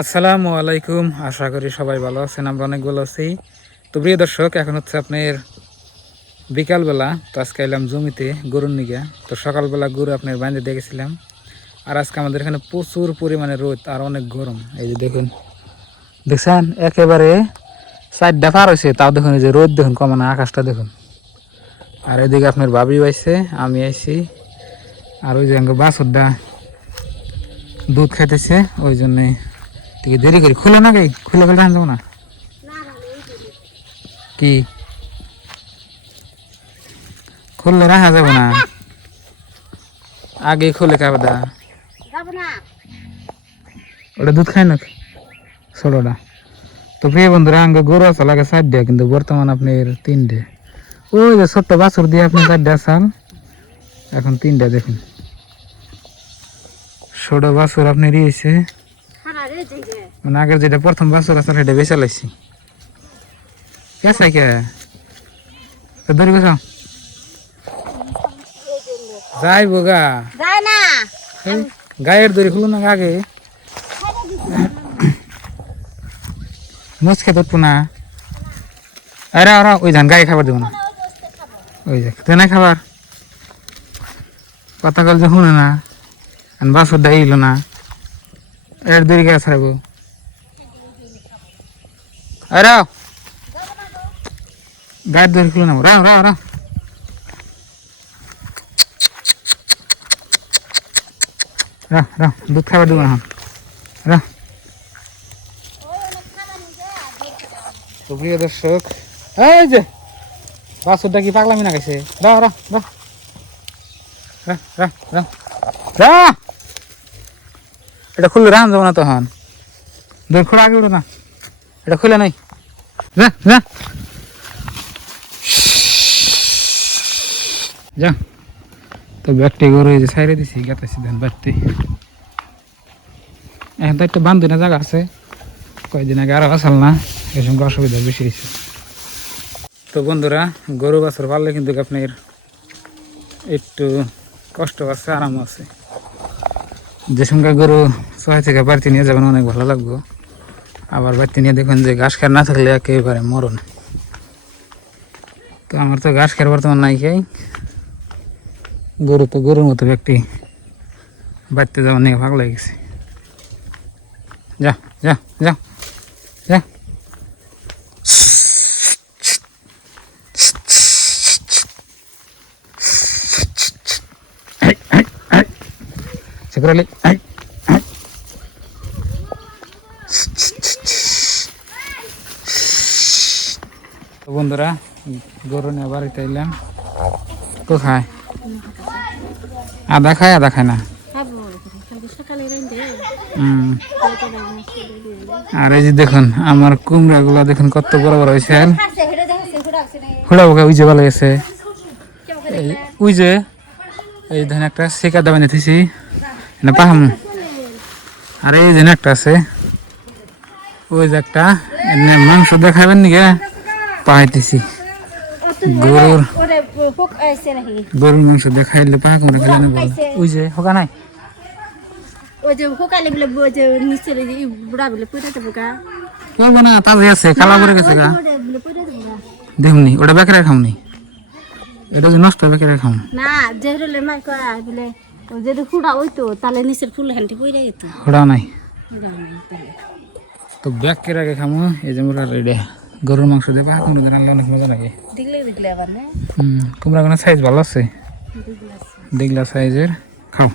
আসসালামু আলাইকুম। আশা করি সবাই ভালো আছেন, আমরা অনেক ভালো আছি। তো প্রিয় দর্শক, এখন হচ্ছে আপনার বিকালবেলা। তো আজকে এলাম জমিতে গরুর নিগে। তো সকালবেলা গরু আপনার বাঁধে দেখেছিলাম। আর আজকে আমাদের এখানে প্রচুর পরিমাণে রোদ আর অনেক গরম। এই যে দেখুন, দেখছেন একেবারে 4টা পার হয়েছে, তাও দেখুন এই যে রোদ দেখুন কমানো, আকাশটা দেখুন। আর এদিকে আপনার ভাবি আইছে, আমি আইছি। আর ওই যে বাছুরটা দুধ খাইতেছে, ওই জন্যে দেরি করি। খুলে না গাই, খুলে ফেলে আনবো না কি, খুললে রাখা যাবো না, আগে খুলে কাবদা ওটা দুধ খায় না ছোটটা। তো প্রিয় বন্ধুরা, আগে গরু আসা লাগে 4টা, কিন্তু বর্তমান আপনার 3টে। ওই যে ছোট্ট বাছুর দিয়ে আপনি 4টা আসাল, এখন 3টা দেখুন। ছোট বাছুর আপনার ইয়েছে, মানে আগের যেটা প্রথম বাছুর আছে সেটা বেচা লাইছি। কে ধরি গেছ যাই বোগা গায়ের দড়ি খুলো না আগে, মুচকে ধরবো না। আরে ওরা ওই ধান গায়ে খাবার দেবো না, ওই যে তেনা খাবার কথা কল যে শুনে না, বাছর ডাইল না, এর দড়ি গায়ে ছাড়বো। আরে গায়ের দড়ি খুলো না, রাও রাও রাও, রাও রাও, দুধ খাবার দেবো না রাও। তো প্রিয় দর্শক, এই যে বাছুরটা কি পাগলামি না গেছে, রাও রাও রাও রাও রাও রাও রাও, এটা খুললে রান যাবো না তখন, দড়ি খোলা আগে উঠো না, এটা খুলে নাই, যা যা যা। তো ব্যাগটি গরু এই যে সাইরে দিছি, গাতাছি ধান বাড়তে। এখন তো একটা বান্ধব না জায়গা আছে, কয়েকদিন আগে আরো আসাল না, এই সঙ্গে অসুবিধা বেশি হয়েছে। তো বন্ধুরা, গরু বাছুর পাললে কিন্তু আপনার একটু কষ্ট আছে, আরাম আছে। যে সঙ্গে গরু ছয় থেকে বাড়িতে নিয়ে যাবেন অনেক ভালো লাগবে। আবার বাড়িতে নিয়ে দেখবেন যে ঘাস খার না থাকলে একেবারে মরণ। তো আমার তো ঘাস খার বর্তমান নাই খাই, গরু তো গরুর মতো ব্যক্তি বাড়িতে যাওয়া নিয়ে ভাগ লেগেছে। যা যা যা যা, সেগুলি বন্ধুরা, গরু নিয়ে বাড়িতে এলাম। কোথায় আদা খায়, আদা খায় না। আর এই যে দেখুন আমার কুমড়া গুলা দেখুন কত বড় বড় হয়েছে, হুড়াবো ওই যে ভালো গেছে। ওই যে এই ধরেন একটা শেখা দাবা নিতেছি না পাহাম, আর এই যে একটা আছে, ওই যে একটা মাংস দেখাবেন নাকি পাহাইতেছি। গরুর গরুর মাংস দেখাইলে পাহা করে খেলে না, ওই যে হোকা নাই, না তাজা আছে, কালা পরে গেছে গা দেখুন, ওটা বেকারে খাওনি, এটা যে নষ্ট বেকারে খাও না, যে যদি হুড়া হইতো তাহলে নিচের ফুল হ্যান্ডি পইরা যেত, হুড়া নাই তো বেকারে আগে খামো। এই যে মোরা রেডি গরুর মাংস দিয়ে পাহা কুমড়ো দিয়ে অনেক মজা লাগে। দেখলে আবার না কুমড়া কোন সাইজ ভালো আছে, দেখলা সাইজের খাও।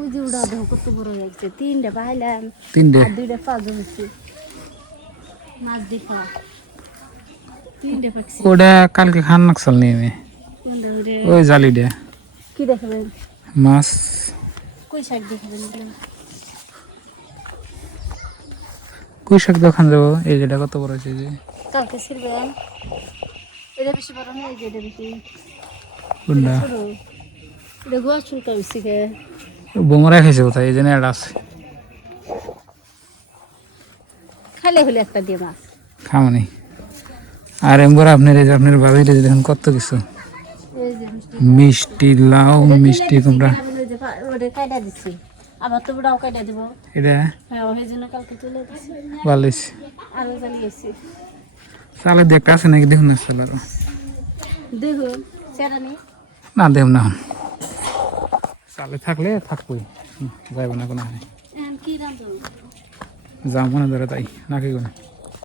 ওই যে উড়া দাও কত বড় হয়েছে, 3টা পাইলাম, 3টে আর 2টা পাঁচ হয়েছে, মাছ দি খাও 3টে পাকছে। ওটা কালকে খান নাকসাল নিয়ে ওই জালিটা কি দেখাবেন, মাছ কই শাক দেখাবেন, কই শাক দেখান যাবো। এই যেটা কত বড় হয়েছে, যে কালকে ছিলবেন, এটা বেশি বড় না, এই যে এটা বেশি কোনটা, এটা গোয়া চুলকা বেশি কে বোমরা খাইছে কোথায়, এই জন্য এটা আছে, খালে হলে একটা দিয়ে মাছ খাওনি। আর এমবার আপনার এই যে আপনার বাবির দেখুন কত কিছু, মিষ্টি লাউ, মিষ্টি কুমড়া, আবার তো ওটাও কেটে দেবো। এটা হ্যাঁ ওই জন্য কালকে চলে গেছি। বালিশ আরো জ্বালিয়েছি। চালের দিয়ে একটা আছে নাকি দেখুন না চাল আরো দেখুন চেরানি। না দেব না চালে থাকলে থাকবই যাইব না কোনো কি রান্ধুন? যা মনে ধরে তাই নাকি কোনো